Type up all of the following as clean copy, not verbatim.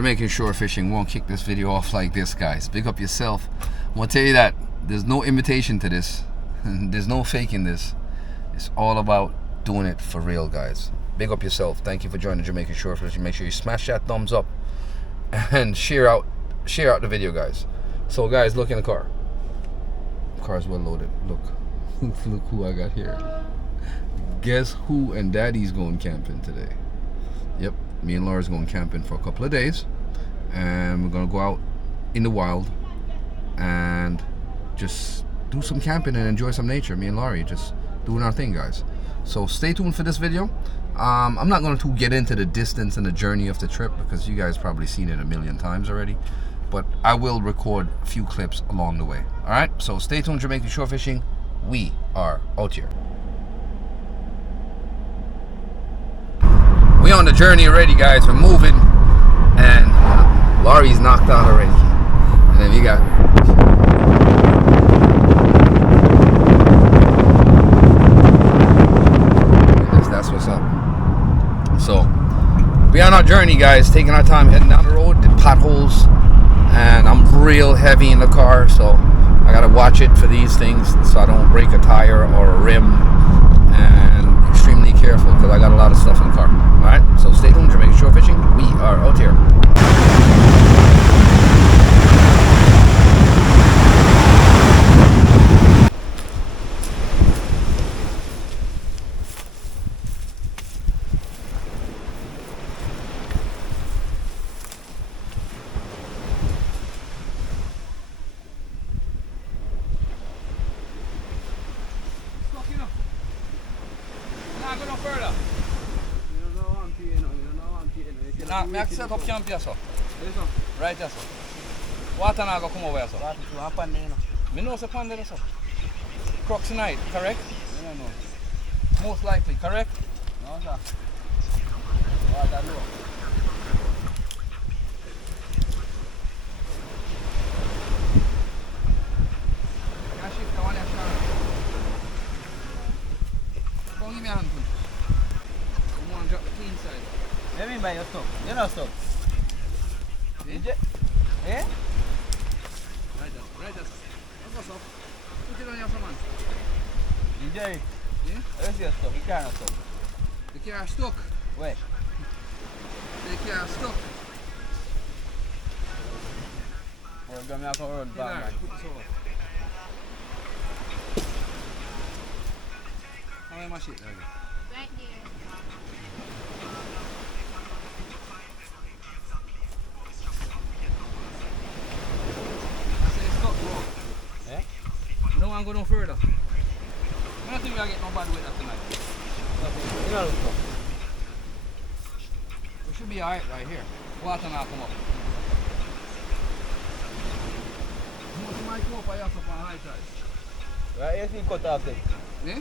Jamaican shore fishing won't kick this video off like this, guys. Big up yourself. I'm gonna tell you that there's no imitation to this. There's no faking this. It's all about doing it for real, guys. Big up yourself. Thank you for joining Jamaican shore fishing. Make sure you smash that thumbs up and share out the video, guys. So guys, look in the car. The car's well loaded. Look. Look who I got here. Guess who and Daddy's going camping today? Yep, me and Laura's going camping for a couple of days, and we're gonna go out in the wild and just do some camping and enjoy some nature. Me and Laurie just doing our thing, guys. So stay tuned for this video. I'm not going to get into the distance and the journey of the trip because you guys probably seen it a million times already, but I will record a few clips along the way. All right, so stay tuned. Jamaican shore fishing, we are out here. We on the journey already, guys. We're moving, and Laurie's knocked out already, and then we got that's what's up. So we on our journey, guys, taking our time, heading down the road, the potholes, and I'm real heavy in the car, so I gotta watch it for these things so I don't break a tire or a rim, and extremely careful because I got a lot of stuff in the car. Alright, so stay tuned. Jamaican shore fishing, we are out here. Me have to set up camp here, sir. Right here, sir. Water now go come over here, sir. Me know it's a pond there, sir. Crooks night, correct? I don't know. Most likely, correct? No, sir. Water low. Can I shift the one here, sir? Come give me a hand, please. Come on, drop the key inside. What do you mean by your stuff? You know stuff? Eh? Eh? Right there. What's up? Put it on your man. DJ. Yeah? Where's your stuff? The car not stuck. The car stuck? Where? The car stuck. Well, I'm going to run back, man. Put this over. How am I shit, Daddy? Right there. No one go no further. I don't think we'll get no bad weather tonight. We should be alright right here. Water now come up. You might go up by us up on high tide. Right here see cut off then. Eh?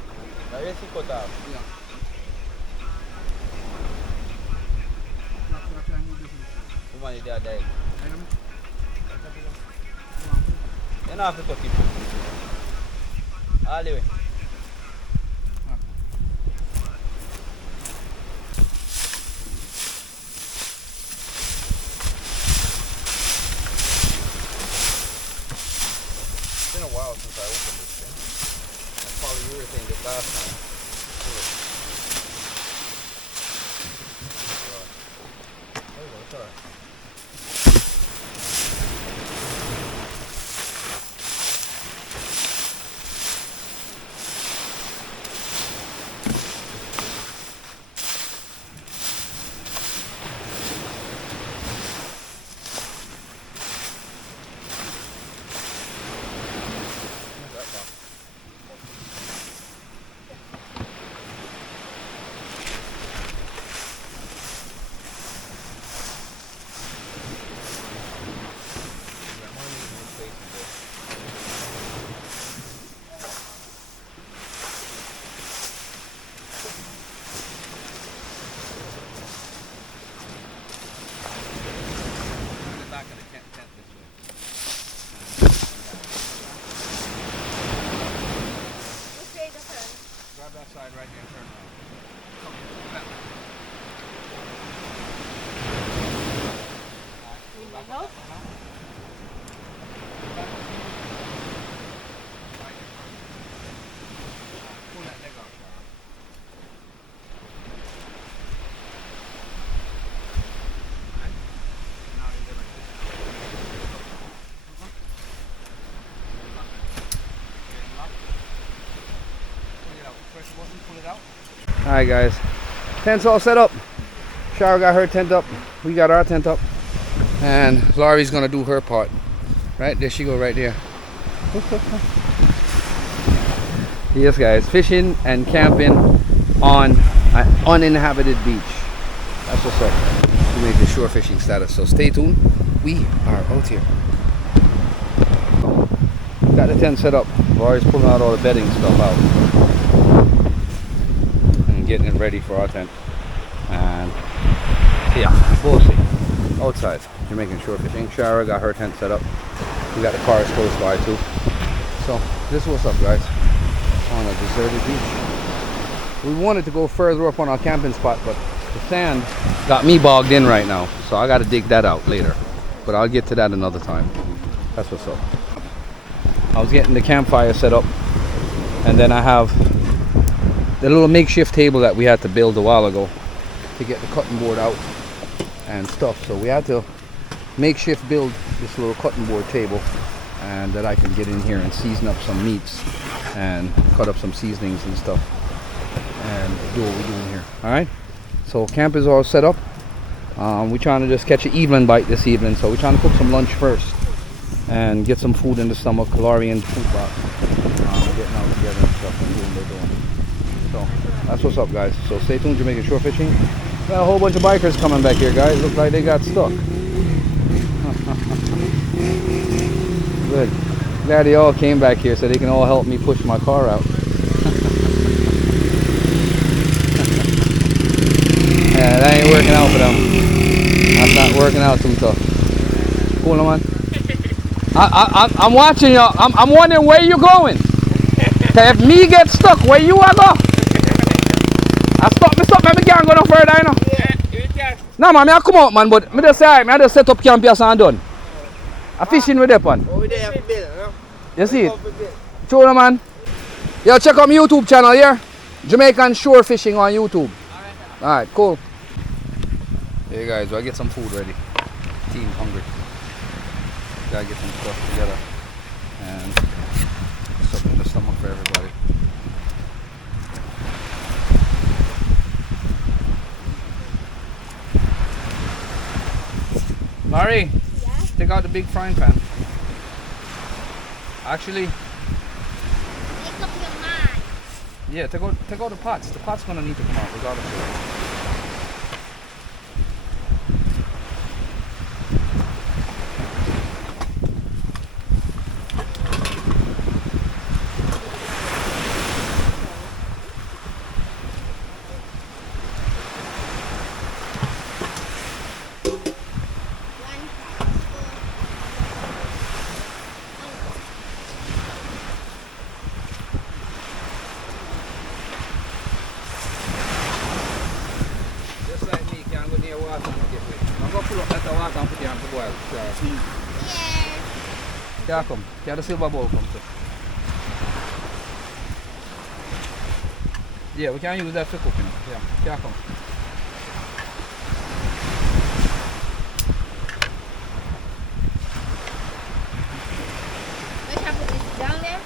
Right here see cut off. Yeah. Not trying to move this. Come on, you there died. You don't have to cut him. All the way. It's been a while since I opened this thing. I polyurethane it last time. There we go, it's alright. Alright guys, tent's all set up. Shara got her tent up, we got our tent up, and Laurie's gonna do her part. Right, there she go right there. Yes guys, fishing and camping on an uninhabited beach. That's what's up. We made the shore fishing status, so stay tuned. We are out here. Got the tent set up. Laurie's pulling out all the bedding stuff out and getting it ready for our tent. And yeah, bullshit. Outside, Jamaican shore fishing. Shara got her tent set up. We got the cars close by too. So this is what's up guys, on a deserted beach. We wanted to go further up on our camping spot, but the sand got me bogged in right now. So I gotta dig that out later. But I'll get to that another time. That's what's up. I was getting the campfire set up, and then I have the little makeshift table that we had to build a while ago to get the cutting board out and stuff. So we had to makeshift build this little cutting board table, and that I can get in here and season up some meats and cut up some seasonings and stuff and do what we're doing here. Alright, so camp is all set up. We're trying to just catch an evening bite this evening, so we're trying to cook some lunch first and get some food in the stomach. Laurie and food box, getting out together and stuff and doing what they're doing. So that's what's up guys, so stay tuned. Jamaican shore fishing. Got a whole bunch of bikers coming back here guys. Look like they got stuck. Good. Glad they all came back here so they can all help me push my car out. Yeah, that ain't working out for them. That's not working out too tough. Cool, man. I'm watching y'all. I'm wondering where you going. If me get stuck, where you are go? I stop, man. I can't go no further, you know. Yeah, no, man, I come out, man, but I just say, alright, I just set up camp here and done. I fishing with that one. Over there, for bill, no? You see it? Show man. Yo, check out my YouTube channel here. Jamaican shore fishing on YouTube. Alright, cool. Hey guys, I get some food ready. Team hungry. Gotta get some stuff together and something in the stomach for everybody. Laurie, yeah? Take out the big frying pan. Actually, make up your mind. Yeah, take out the pots. The pot's gonna need to come out regardless of it. Here come. Here the silver bowl comes to. Yeah, we can use that for cooking. Yeah, here come. Wait, I put this down there?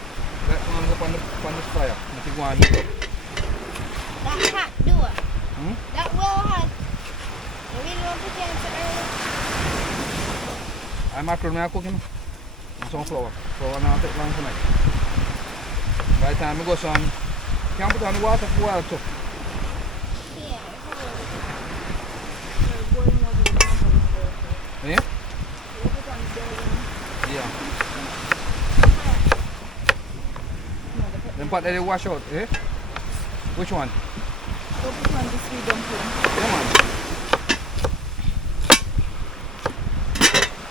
That one up on the fire. If you want to heat up. That hot, do it. Hmm? That well hot. You really want to put it early? I'm macaroni cooking. Some flour. Flour now take long tonight. By the time I go some, can't put on the water for a while too. Yeah. Yeah. Then pot they wash out, eh? Which one? Focus on the sweet dumpling. Yeah, man.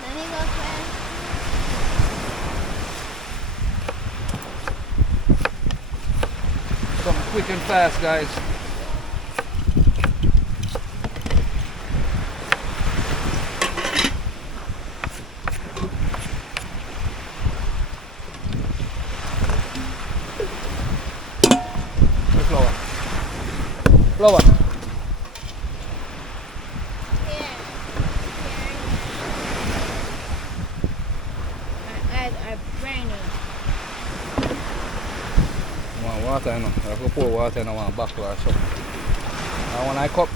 Let me go first. Something quick and fast, guys. The flour. Flour. Here. My eyes are burning. Wow, water, you know. I have to pour water in one bucket or something. And when I cup,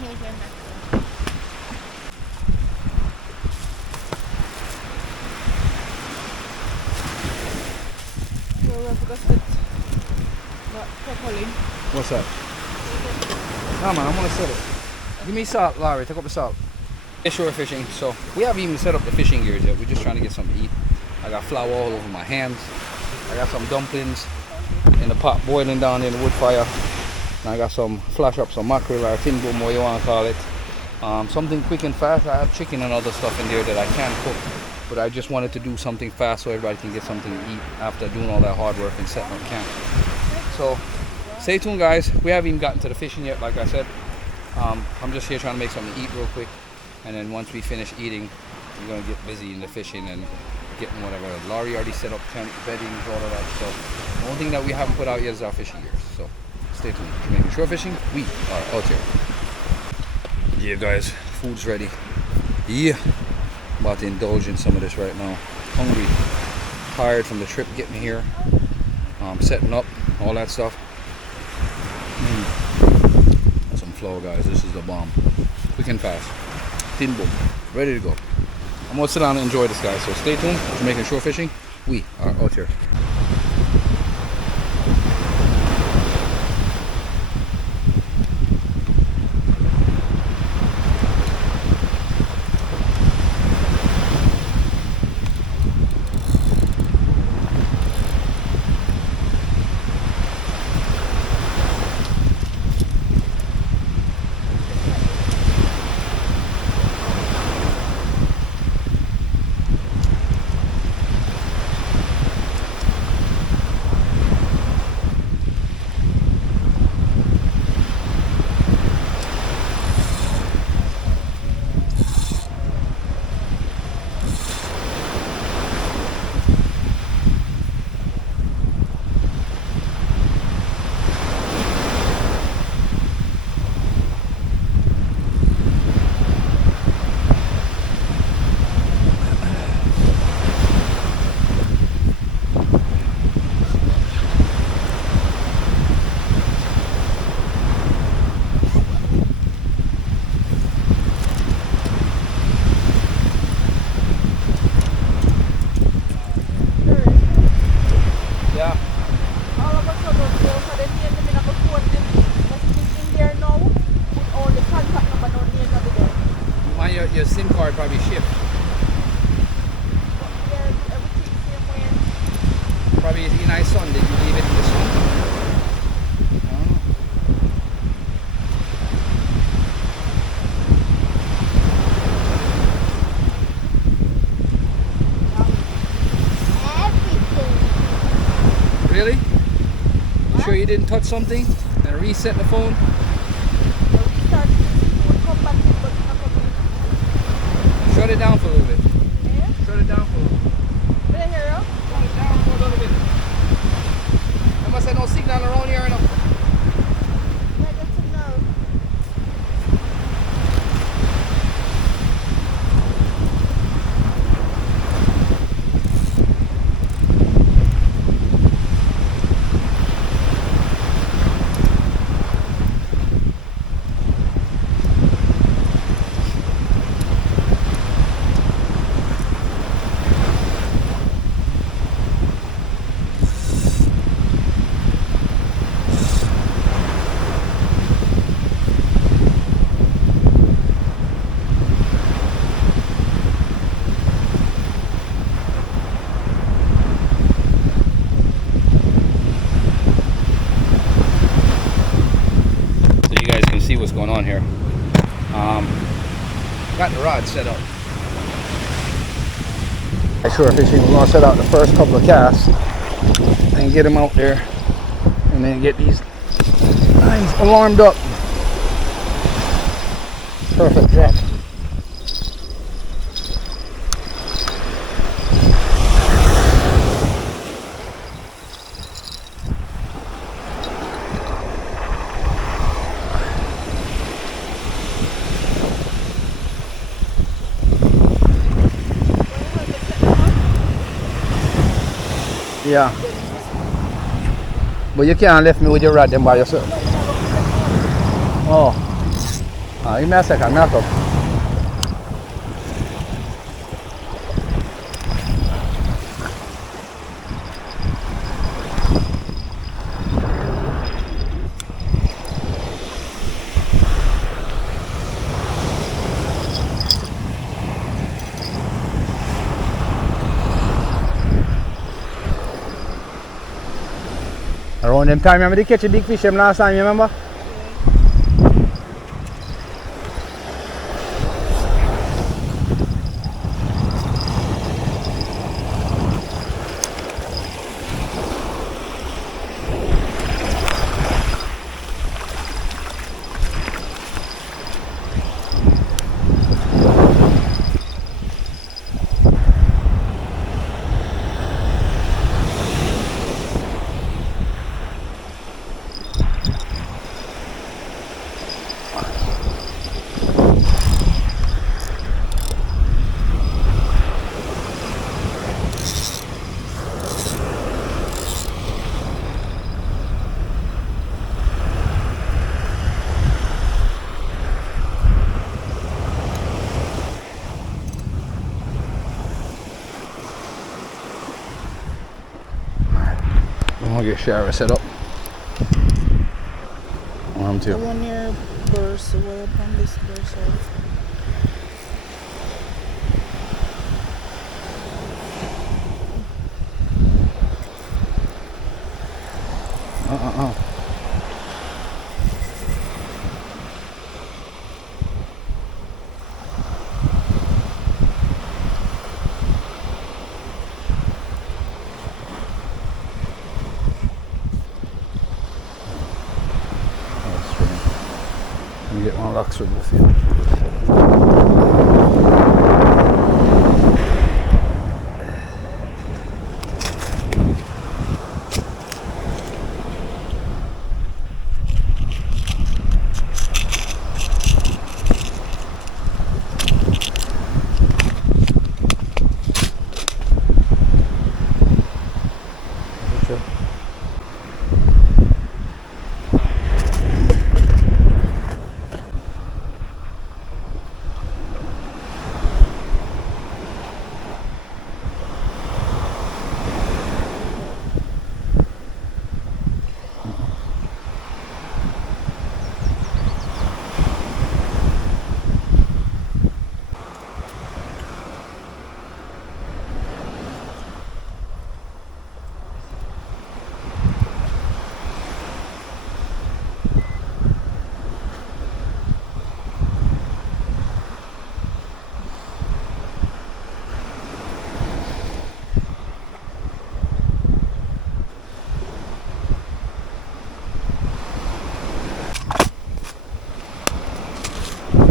Here's your mackerel. So we've got it. But properly. what's that? Nah man, I'm gonna set it. Give me salt, Larry, take up the salt. Shore fishing, so we haven't even set up the fishing gears yet. We're just trying to get something to eat. I got flour all over my hands. I got some dumplings in the pot boiling down in the wood fire. And I got some flash up, some mackerel or tin boom, what you want to call it. Something quick and fast. I have chicken and other stuff in there that I can cook, but I just wanted to do something fast so everybody can get something to eat after doing all that hard work and setting up camp. So stay tuned guys. We haven't even gotten to the fishing yet, like I said. I'm just here trying to make something to eat real quick, and then once we finish eating, we're gonna get busy in the fishing and getting whatever. Laurie already set up tent, beddings, all of that stuff. The only thing that we haven't put out yet is our fishing gears. So stay tuned. Jamaican shore fishing, we are out here. Yeah guys, food's ready. Yeah, about to indulge in some of this right now. Hungry, tired from the trip getting here, setting up, all that stuff. That's some flow guys, this is the bomb. Quick and fast. Tin boom, ready to go. I'm gonna sit down and enjoy this guys, so stay tuned. Jamaican shore fishing, we are out here. Your SIM card probably shipped. Probably in nice sun. Did you leave it in the sun? Everything. Really? You sure you didn't touch something and reset the phone? Shut it down for a little bit. Yeah? Shut it down for a little bit. Did I hear you? Shut it down for a little bit. I must have no signal around here enough. Yeah, that's enough. What's going on here. Got the rod set up. Shore fishing, we're going to set out the first couple of casts and get them out there and then get these lines alarmed up. Perfect drop. Yeah. But you can't left me with your rod them by yourself. Oh. Give me a second, knock up. Around them time, remember they catch a big fish them last time, you remember? I'll get shower set up. I'm too. The one near burst away upon this burst out. Let me get one Oxford with you.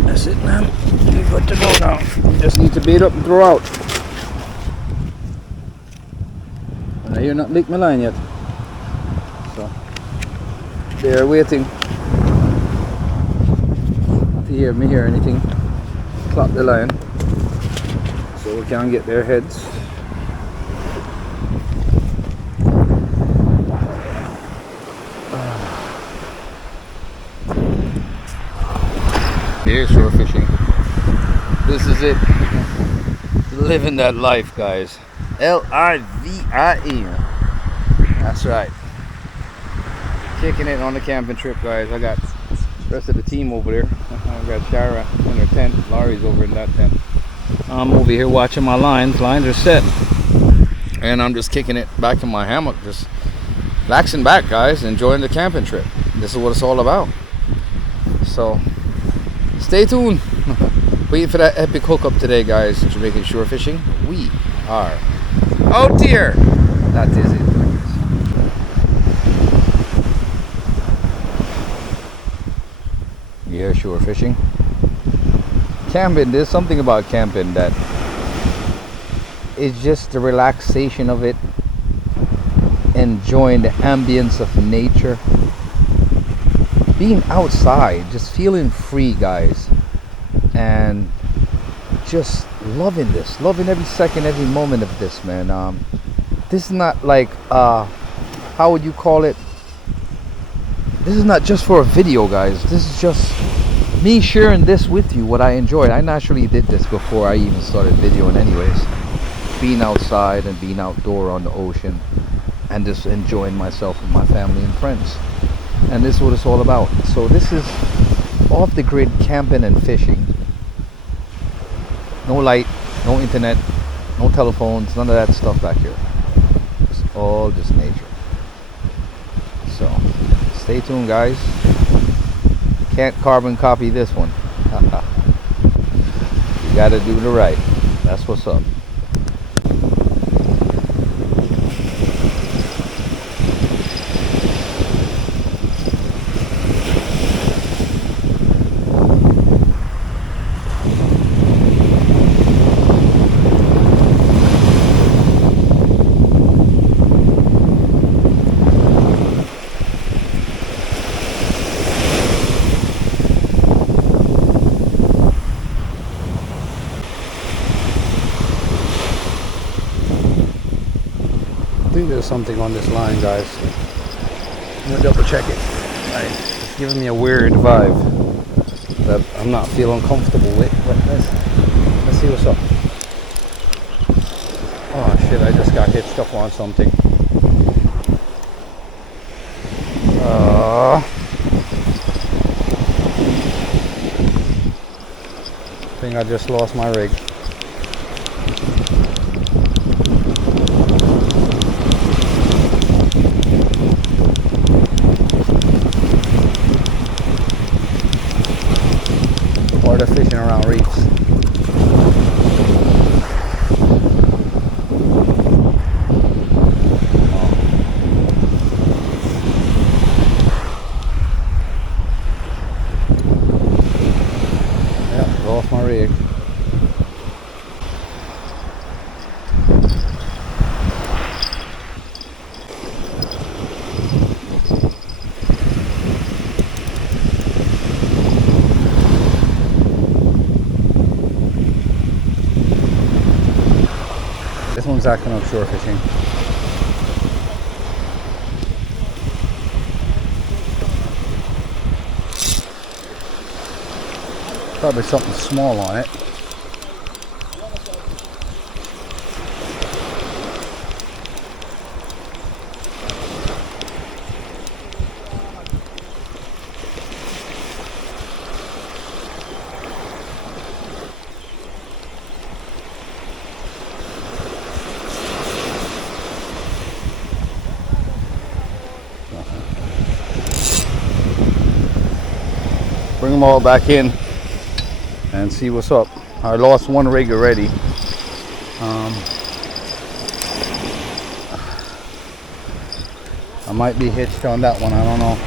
That's it, man. You're good to go now. You just need to bait up and throw out. And you're not licked my line yet. So they're waiting to hear me hear anything. Clap the line so we can get their heads. Here's shore fishing. This is it. Living that life, guys. L-I-V-I-E. That's right. Kicking it on the camping trip, guys. I got the rest of the team over there. I got Shara in her tent. Laurie's over in that tent. I'm over here watching my lines. Lines are set. And I'm just kicking it back in my hammock. Just relaxing back, guys. Enjoying the camping trip. This is what it's all about. So stay tuned. Waiting for that epic hookup today, guys. Jamaican shore fishing. We are out here. That is it. Yeah, shore fishing. Camping. There's something about camping that it's just the relaxation of it. Enjoying the ambience of nature. Being outside, just feeling free, guys, and just loving this, loving every second, every moment of this, man. this is not like how would you call it? This is not just for a video, guys. This is just me sharing this with you, what I enjoyed. I naturally did this before I even started videoing anyways. Being outside and being outdoor on the ocean and just enjoying myself with my family and friends. And this is what it's all about. So this is off the grid camping and fishing. No light, no internet, no telephones, none of that stuff back here. It's all just nature. So stay tuned, guys. Can't carbon copy this one. You gotta do the right. That's what's up. I think there's something on this line, guys. I'm gonna double check it. It's giving me a weird vibe that I'm not feeling comfortable with. But let's see what's up. Oh shit, I just got hitched up on something. I think I just lost my rig. Or they're fishing around reefs. Yeah, lost my rig. This one's acting up shore fishing. Probably something small on it. Bring them all back in and see what's up. I lost one rig already. I might be hitched on that one, I don't know.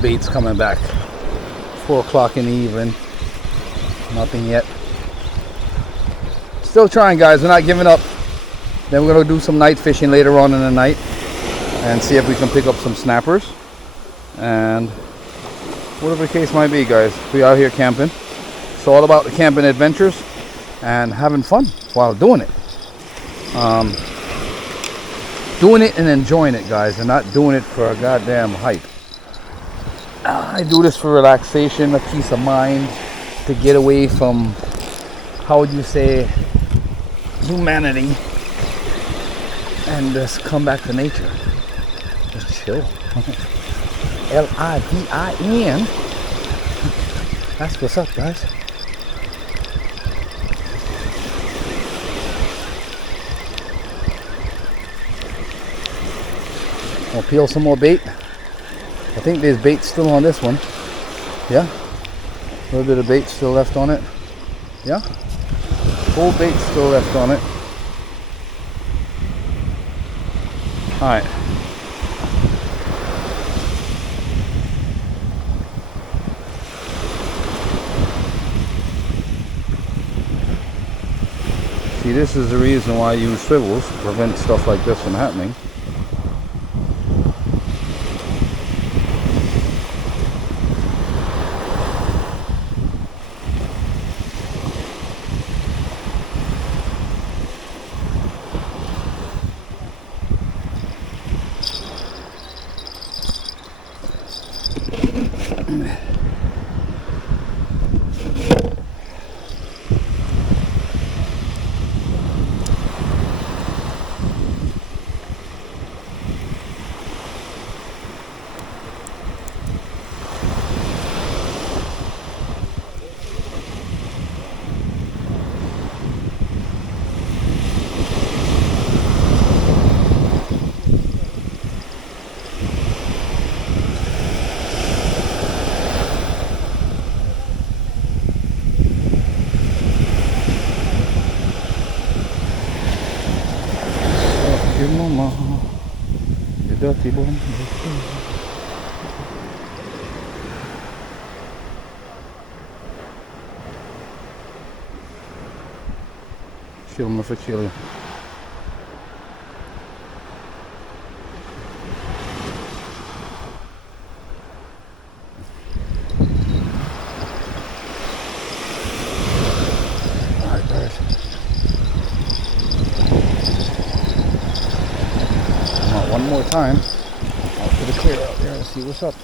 Bait's coming back. 4 o'clock in the evening. Nothing yet. Still trying, guys. We're not giving up. Then we're gonna do some night fishing later on in the night and see if we can pick up some snappers and whatever the case might be, guys. We out here camping. It's all about the camping adventures and having fun while doing it. Doing it and enjoying it, guys, and not doing it for a goddamn hype. I do this for relaxation, a peace of mind, to get away from, how would you say, humanity, and just come back to nature. Just chill. Livin. That's what's up, guys. I'll peel some more bait. I think there's bait still on this one. Yeah. A little bit of bait still left on it. Yeah. Full bait still left on it. Alright. See See, this is the reason why I use swivels to prevent stuff like this from happening. Your mama, you dirty bum. Chill me for chill. Alright guys. One more time out to the clear out there and see what's up.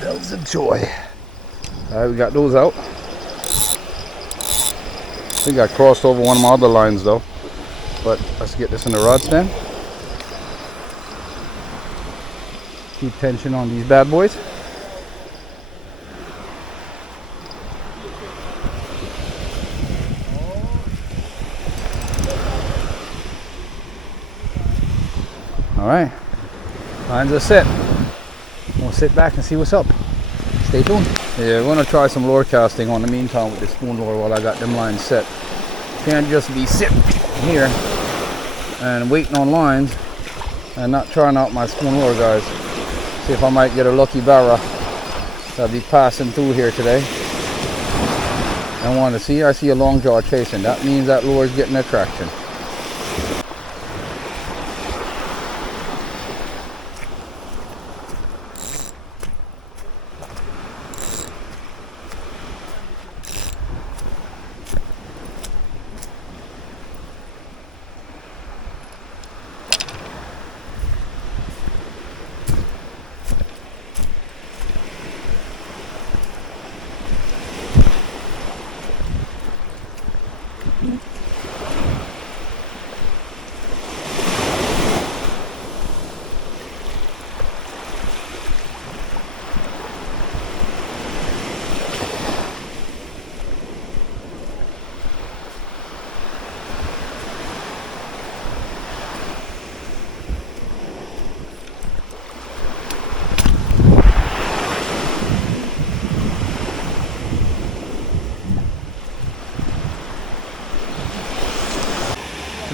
That was a joy. Alright, we got those out. I think I crossed over one of my other lines though. But let's get this in the rod stand. Keep tension on these bad boys. Alright, lines are set. We'll sit back and see what's up. Stay tuned. Yeah, we're gonna try some lure casting on the meantime with the spoon lure while I got them lines set. Can't just be sitting here and waiting on lines and not trying out my spoon lure, guys. See if I might get a lucky barra that'll be passing through here today. I want to see, I see a long jaw chasing. That means that lure is getting attraction.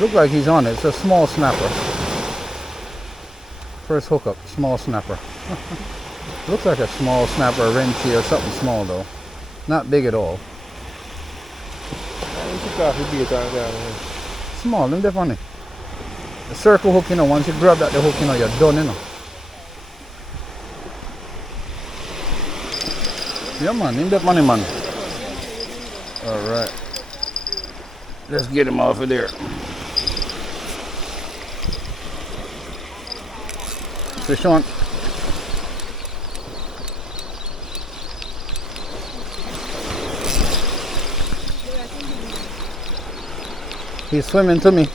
Look like he's on it. It's a small snapper. First hookup, small snapper. Looks like a small snapper, a Renchi or something small though. Not big at all. Small, isn't that funny? The circle hook, you know, once you grab that the hook, you know, you're done, you know. Yeah man, in that money man. Alright. Let's get him off of there. Fish on. He's swimming to me.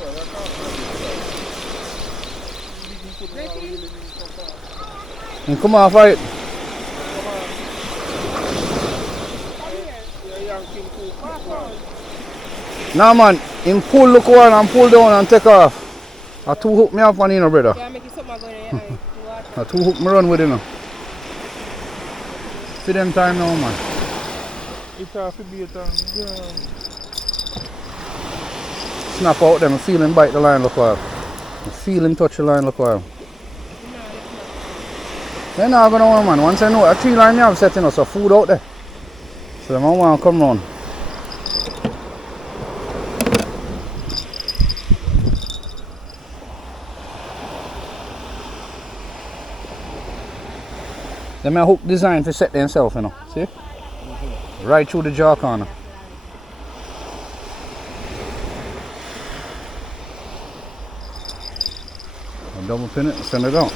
And come on, fight. Nah man, him pull look one and pull down and take off. A two hook me off on you know, brother. A two hook me run with you know. See them time now man. It's off the bait and Snap out them and feel him bite the line look while. Feel him touch the line look while. They're not gonna want man. Once I know a tree line me have setting us a food out there. So the man wanna come round. Them a hook designed to set themselves, you know. See? Right through the jaw corner. I'll double pin it and send it out.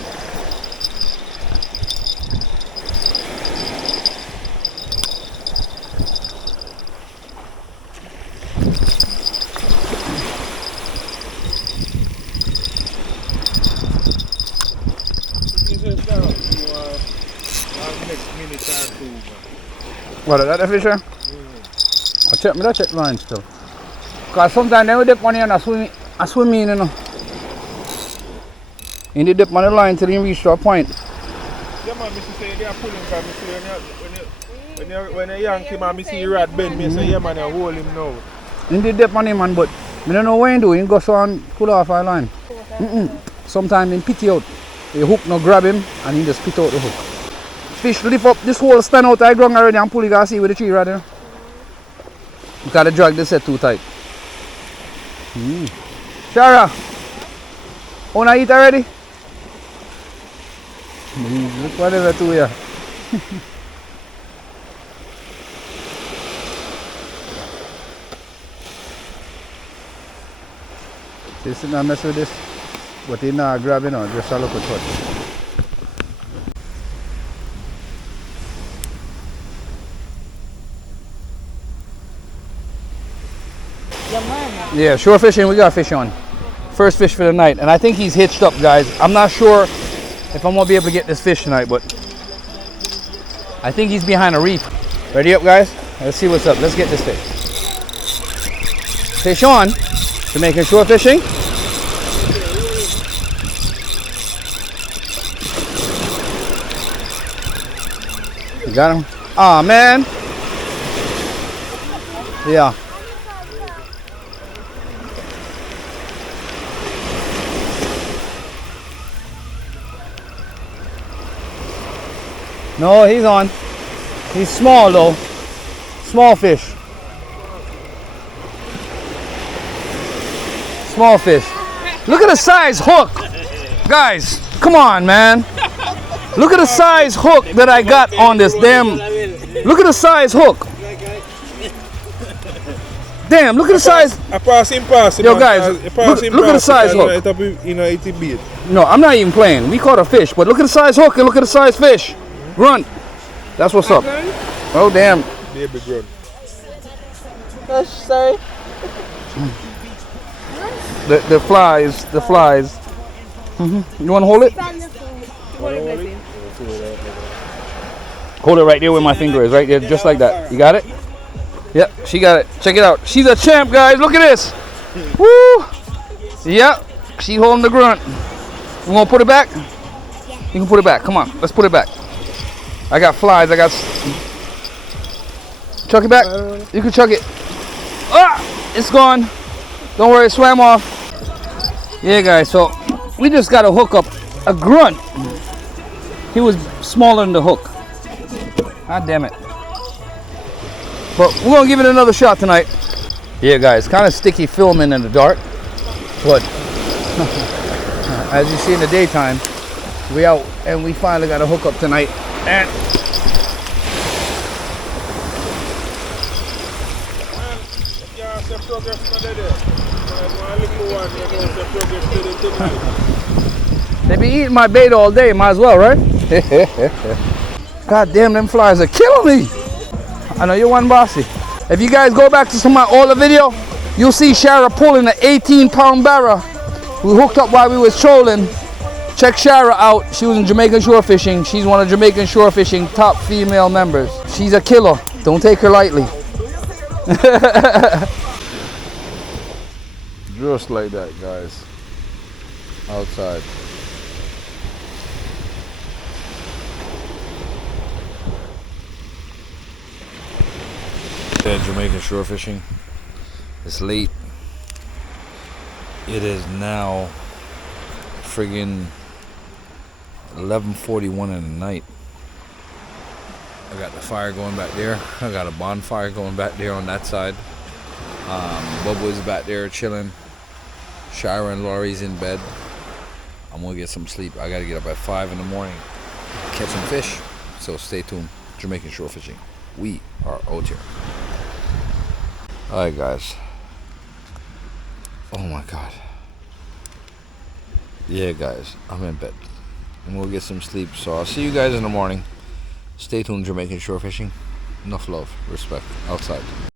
What, is that the fish? I check me that check line still. Because sometimes they will dip money and I swim in, you know. And they dip money line till they reach to a point. yeah man, Mr. say they are pulling because when you yank him and I see you rat bend, me say yeah man, you hold him now. And they dip money man, but I don't know what he do. He go so and pull off our line. Sometimes he pity out. The hook no grab him and he just spit out the hook. Fish lift up this whole stand out I ground already and pull, you gotta see with the tree right there. You gotta drag this set too tight. Shara, wanna eat already? Look whatever to you. He's sitting and mess with this, but he's not grabbing on, just a look at touch. Yeah, shore fishing, we got fish on. First fish for the night, and I think he's hitched up, guys. I'm not sure if I'm gonna be able to get this fish tonight, but I think he's behind a reef. Ready up, guys? Let's see what's up. Let's get this fish. Fish on. Jamaican shore fishing. You got him? Aw, man. Yeah. No, he's on. He's small though. Small fish. Small fish. Look at the size hook. Guys, come on, man. Look at the size hook that I got on this damn. Look at the size hook. Damn, look at the size. I pass him. Yo, guys, look at the size hook. No, I'm not even playing. We caught a fish, but look at the size hook and look at the size fish. Grunt. That's what's up. Oh, damn. Baby grunt. Gosh, sorry. The flies. You want to hold it? Hold it right there where my finger is, right there, just like that. You got it? Yep, she got it. Check it out. She's a champ, guys. Look at this. Woo! Yep, she holding the grunt. You want to put it back? You can put it back. Come on, let's put it back. I got flies. I got. Chuck it back. You can chuck it. Ah! It's gone. Don't worry, it swam off. Yeah, guys, so we just got to hook up a grunt. He was smaller than the hook. God damn it. But we're going to give it another shot tonight. Yeah, guys, kind of sticky filming in the dark. But as you see in the daytime, we out and we finally got a hook up tonight. And they be eating my bait all day, might as well, right? God damn, them flies are killing me. I know you're one bossy. If you guys go back to some of my older video, you'll see Shara pulling an 18-pound barra. We hooked up while we was trolling. Check Shara out. She was in Jamaican shore fishing. She's one of Jamaican shore fishing top female members. She's a killer. Don't take her lightly. Just like that, guys. Outside. Yeah, Jamaican shore fishing. It's late. It is now friggin' 11:41 in the night. I got the fire going back there. I got a bonfire going back there on that side. Bubba's back there chilling. Shira and Laurie's in bed. I'm gonna get some sleep. I gotta get up at 5 in the morning, catch some fish. So stay tuned. Jamaican shore fishing. We are out here. Alright, guys. Oh my god. Yeah, guys, I'm in bed. I'm gonna get some sleep. So I'll see you guys in the morning. Stay tuned, Jamaican shore fishing. Enough love, respect, outside.